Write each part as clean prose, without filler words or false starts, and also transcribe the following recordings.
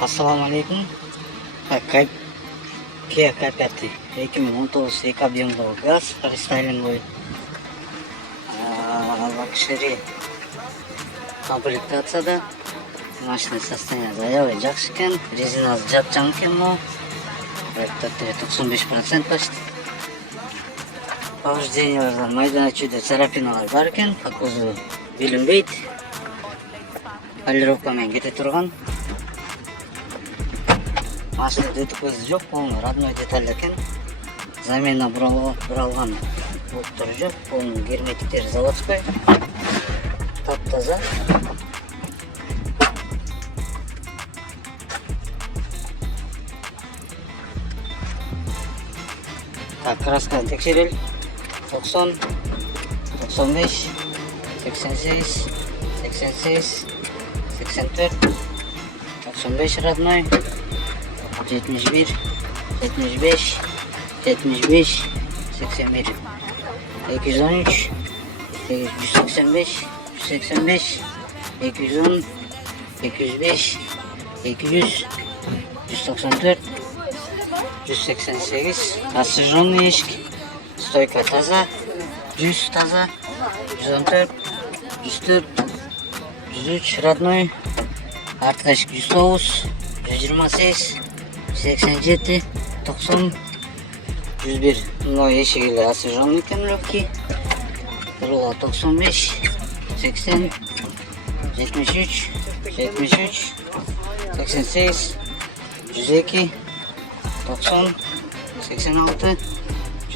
Assalomu alaykum. Kia K5 2019 2 объемного газ рестайлинговый. Лакшери комплектацияда. Машина состояние заявы жақсы екен. Резинасы жап-жаңы екен мынау. Проекта 95% почти. Повреждениялардан майда чүйде царапиналар бар екен. По кузову билінбейді. Полировкамен кете тұрған. Машина ДТП жоқ, полный родной деталь екен. Замена бұралған болттары жоқ, полный герметиктері заводской. Тап-таза. Так, краска текшерел 90, 95, 86, 86, 84, 95 родной, 71, 75, 75, 81, 213, 185, 185, 210, 205, 200, 194, 188, освеженный ешки, стойка таза, 100 таза, 114, 104, 103 родной, артқашық 109, 128, 87, 90, 101. Но ешегілі освеженный екен легкий. Крыло 95, 80, 73, 73, 88, 102, 90, 86, 108, 103, 79,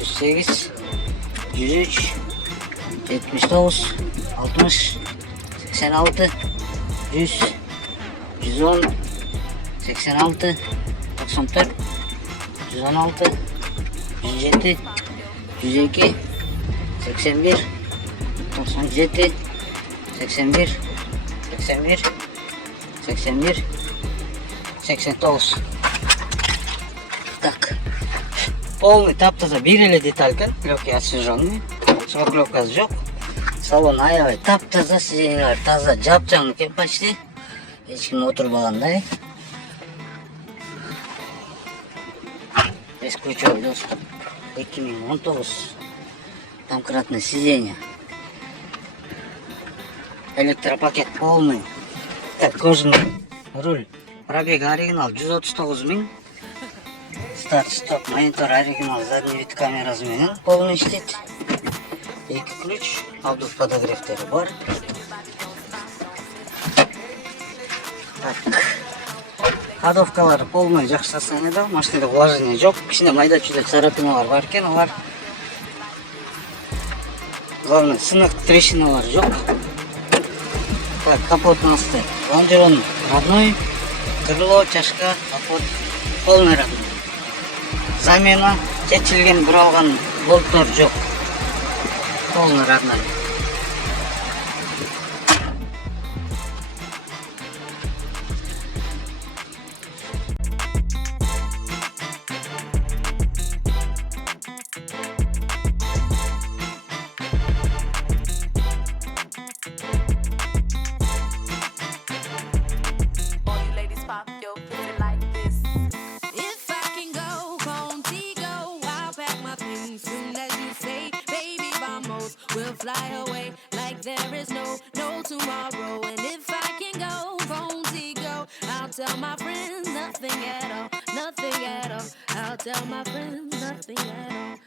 60, 86, 100, 110, 86, 94, 116, 107, 102, 81, 97, 81, 81, 81, 89. Так, полный тап-таза бирили деталька, легкий освеженный, шваклевка жоқ, салон аябай тап-таза, сиденьелер таза, жап-жаңы екен почти, ешкім отырбағандай. Бесключевый доступ, 2019, домкратное сиденье, электропакет полный, так, кожаный руль, пробег оригинал 139 000. Старт-стоп, монитор оригинал, задний вид камерасымен полный штит. Екі ключ, обдув подогревтері бар. Так, ходовкалары полный жақсы состояниеда, машинада влажение жоқ, кішкене майда чүйде царапиналар бар екен, олар. Главное, сынық трещиналар жоқ. Так, капотный асты, лонжерон родной, крыло, чашка, капот полный родной. Замена, чечілген бұралған болттар жоқ, полный родной. We'll fly away like there is no tomorrow. And if I can go, won't go? I'll tell my friends nothing at all, nothing at all. I'll tell my friends nothing at all.